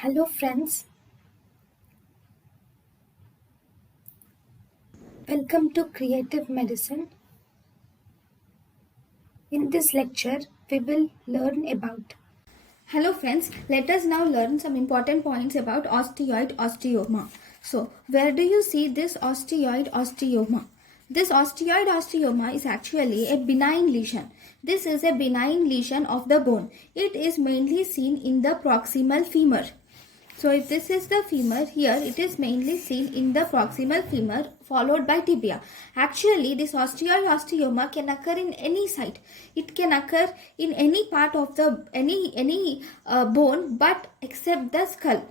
Hello friends, welcome to Creative Medicine. In this lecture, we will learn about. Hello friends, let us now learn some important points about osteoid osteoma. So, where do you see this osteoid osteoma? This osteoid osteoma is actually a benign lesion. This is a benign lesion of the bone. It is mainly seen in the proximal femur. So if this is the femur, here it is mainly seen in the proximal femur followed by tibia. Actually, this osteoid osteoma can occur in any site. It can occur in any part of the any bone, but except the skull.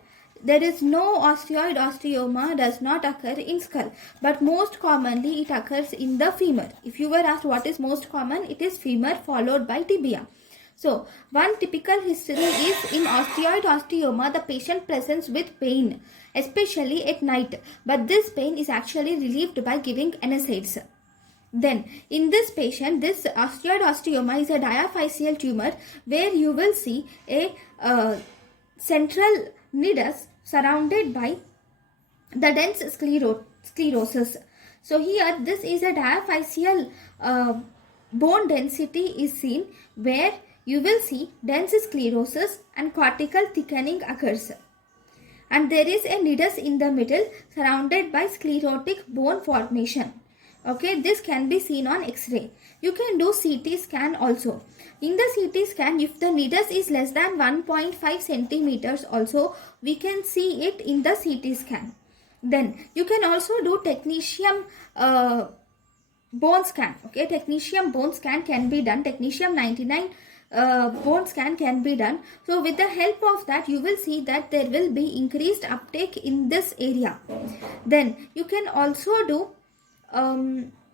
There is no osteoid osteoma does not occur in skull, but most commonly it occurs in the femur. If you were asked what is most common, it is femur followed by tibia. So, one typical history is in osteoid osteoma, the patient presents with pain, especially at night. But this pain is actually relieved by giving NSAIDs. Then, in this patient, this osteoid osteoma is a diaphyseal tumor where you will see a central nidus surrounded by the dense sclerosis. So, here this is a diaphyseal bone density is seen where you will see dense sclerosis and cortical thickening occurs. And there is a nidus in the middle surrounded by sclerotic bone formation. Okay, this can be seen on X-ray. You can do CT scan also. In the CT scan, if the nidus is less than 1.5 centimeters also, we can see it in the CT scan. Then you can also do technetium bone scan. Okay, technetium bone scan can be done. Technetium 99 bone scan can be done. So with the help of that, you will see that there will be increased uptake in this area. Then you can also do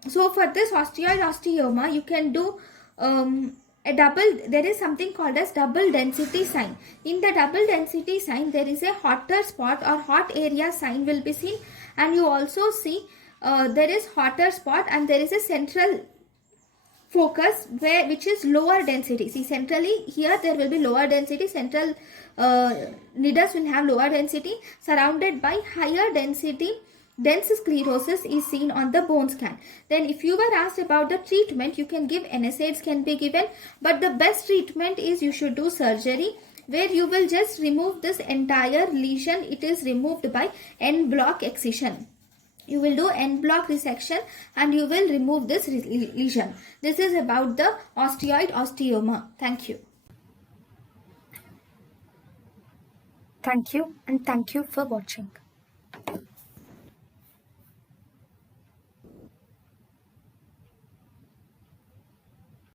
so for this osteoid osteoma, you can do a double. There is something called as double density sign. In the double density sign, there is a hotter spot or hot area sign will be seen, and you also see there is hotter spot and there is a central focus which is lower density. See, centrally here there will be lower density. Central nidus will have lower density surrounded by higher density. Dense sclerosis is seen on the bone scan. Then if you were asked about the treatment, you can give NSAIDs can be given, but the best treatment is you should do surgery where you will just remove this entire lesion. It is removed by en bloc excision. You will do en bloc resection and you will remove this lesion. This is about the osteoid osteoma. Thank you. Thank you and thank you for watching.